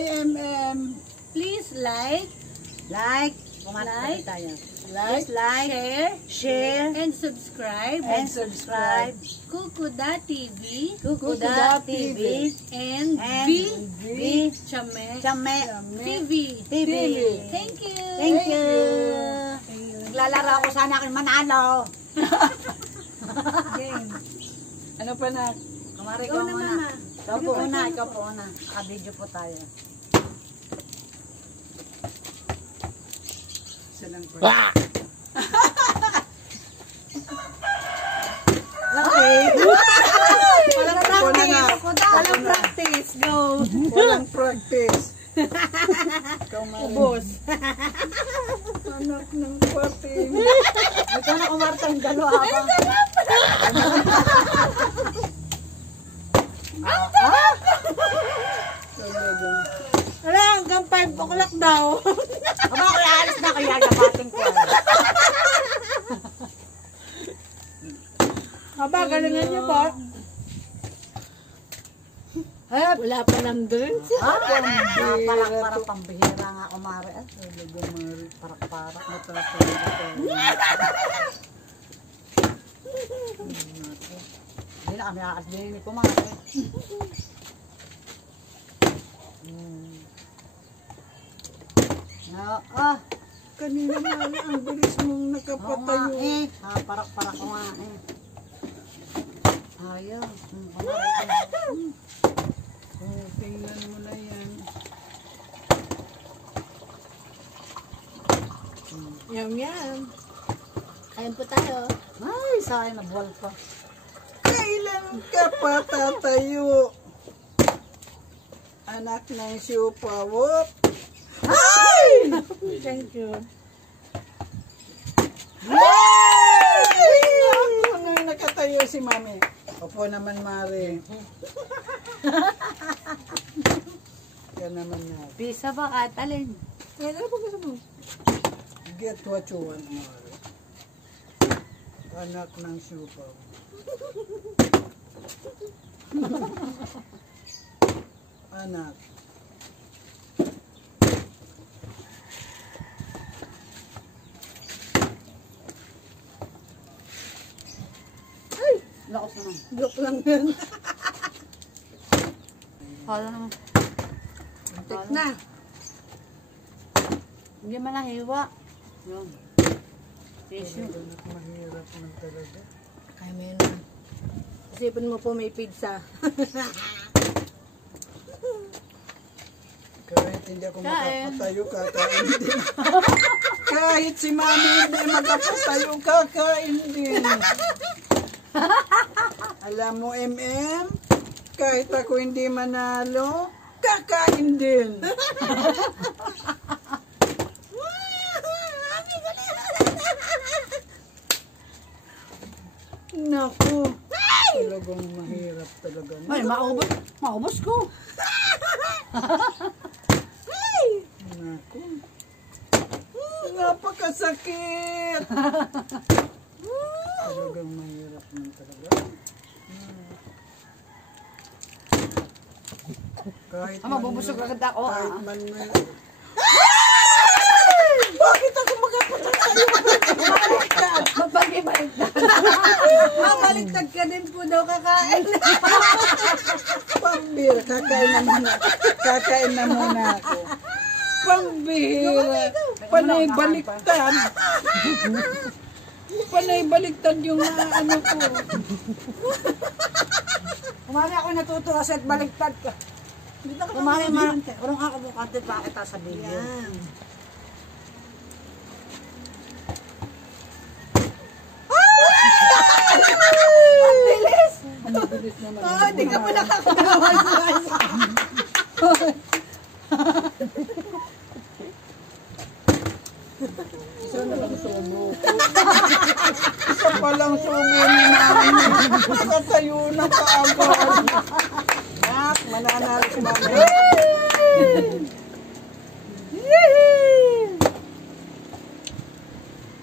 Hi, MM. Please like, Like, tayo. like, share, and subscribe. Kukuda TV Kukuda TV and B Chame TV. Thank you. Thank you. Naglalaro ako sana akin manalo. Game. Ano pa na? Kumari Ikaw ko na, muna. Mama. Ikaw po una. Naka-video po tayo. Silang pa. Walang practice. Go. Walang practice. Ikaw, Mari. Ubos. Anak ng pati. Ikaw na kumarta yung dalawa habang. Wala, hanggang 5 o'clock daw. Aba, kaya alis na kaya yapating ko. Aba, galingan niyo po. Wala pa lang dun. Parang pambihira nga kumari. Parak-parak na hindi na kami aalis din ni kumari. Kanina na ang bilis mong nakapatayo. Parak-parak ko nga eh. Ayaw. Tingnan mo na yan. Yum. Kain po tayo. Ay, sayang nabuwal pa. Kailan ka pa tatayo? Anak ng siupa. Whoop! Ay! Thank you. Ako na nakatayo si Mami. Opo naman, Mari. Yan naman na. Pisa ba at alin? Ano po gusto mo? Get what you want, Mari. Anak ng siupa. Anak. Lakas naman. Joke lang yan. Hala naman. Tik na. Hindi man nahiwa. Yun. Tissue. Mahirap man talaga. Kaya mo yun. Isipin mo po may pizza. Kahit hindi ako makapatayo, kakain din. Kahit si Mami hindi makapatayo, kakain din. Alam mo, MM, kahit ako hindi manalo, kakain din. Naku, talagang mahirap talaga. Ay, maubos ko. Naku, napakasakit. Talagang mahirap man talaga. Kahit Mabubusog agad ako. Kahit man bakit ako magkapatayo? Baliktad. Mapag-ibaliktad. Baliktad ka din po daw kakain. Pambira, kakain na muna. Kakain na muna ako. Pambira. Panay baliktad. Panay baliktad yung ano ko. Kumari ako natutuwa sa baliktad ka. Kumari, urong ako bukante pa kita sa video. Yan. Ang bilis naman. Hindi ka pa nakakagawa. Isa na lang sumo ko. Isa pa lang sumo ni Mami. Nakatayo na kaagad. Nak, mananalo si Mami.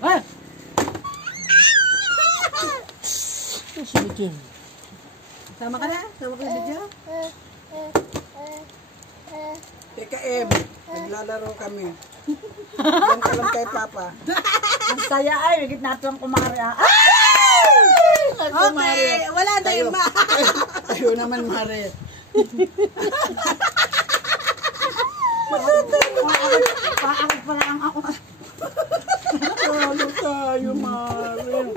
Ay! Sama ka na? Sama ka na video? Teka, Em. Naglalaro kami. Yan ka lang kay Papa. Ang saya ay, higit natin ang kumari ah. Okay, wala na yung ma. Tayo naman, Mare. Paakit pa lang ako. Talo tayo, Mare.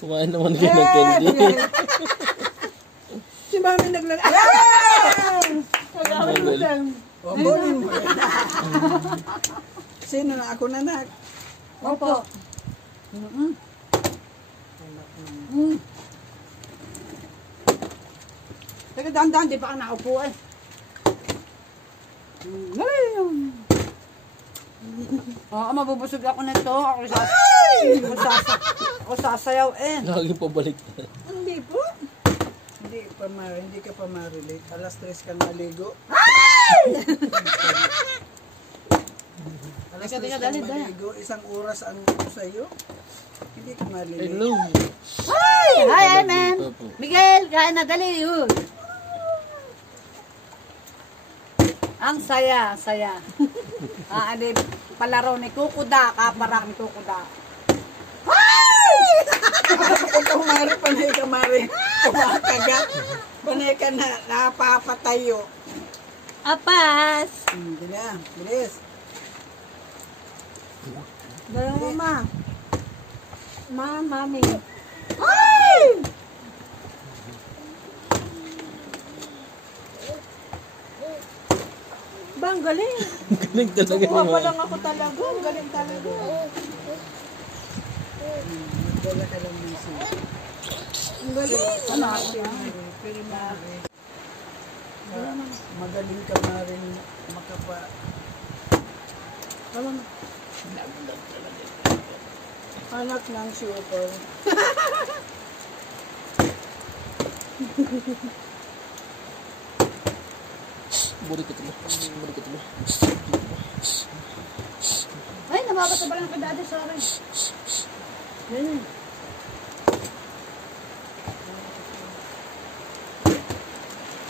Kumain naman kayo ng candy. Si Mami naglalaro. O, bulin mo. Sino na? Ako na, nak. Opo. Teka, dahan-dahan, di pa ka nakaupo eh. Oo, mabubusog ako nito. Ako sasayaw eh. Lagi pabalik na. Hindi po. Hindi ka pa ma-relate. Alas 3 ka naligo. Alas 3 ka maligo. 1 oras ang sa'yo. Hindi ka ma-relate. Hello. Hi, Amen. Miguel, kain na dali. Ang saya. Adi, palaro ni Kukuda, kaparak ni Kukuda. Kung kumari, panay ka, Mari. Kumakagat. Panay ka na, napapatayo. Apas. Hindi na. Bilis. Dalawa mo, ma. Mami. Bang, galing. Galing talaga Kuha pa naman. lang ako talaga. Ang galing talaga. Wala ka lang minsan. Ang galing. Pero Mari. Magaling ka, Mari. Makapa. Anak ng super. Buri ko tulo. Ay, nababasa pa lang kay Daddy, sorry.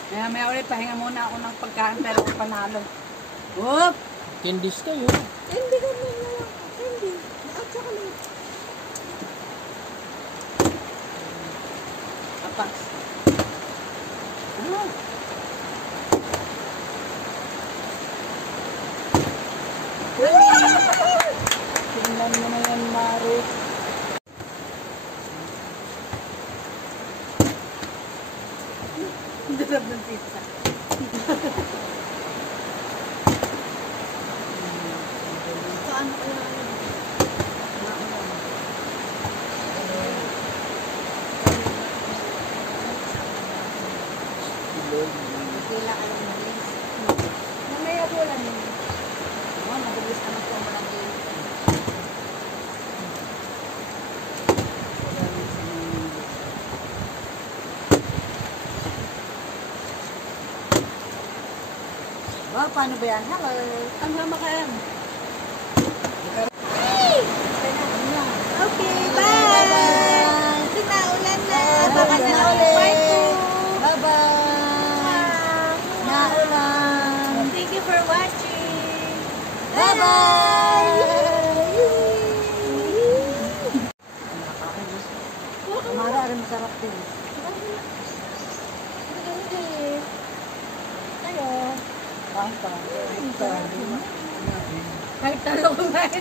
Kaya may ulit, pahinga muna ako ng pagkain pero ako panalo. Whoop! Candies tayo. Hindi ka na lang. Hindi. At saka lang. Apas. Ano? Tingnan mo na yan, Mari. Darab ng pizza. Saan ko na? Sila ka lang mali. Mamaya po lang yun. Oh, mabilis ka na po malaki. Ba, paano ba yan? Hello. Ang mama ka yan. Okay, bye! Sinaulan na. Baka na ulit. Bye-bye. Naulan. Thank you for watching. Bye-bye. Mara, rin masarap din. Tayo. Kain ka. Ito, Kahit talo kumain.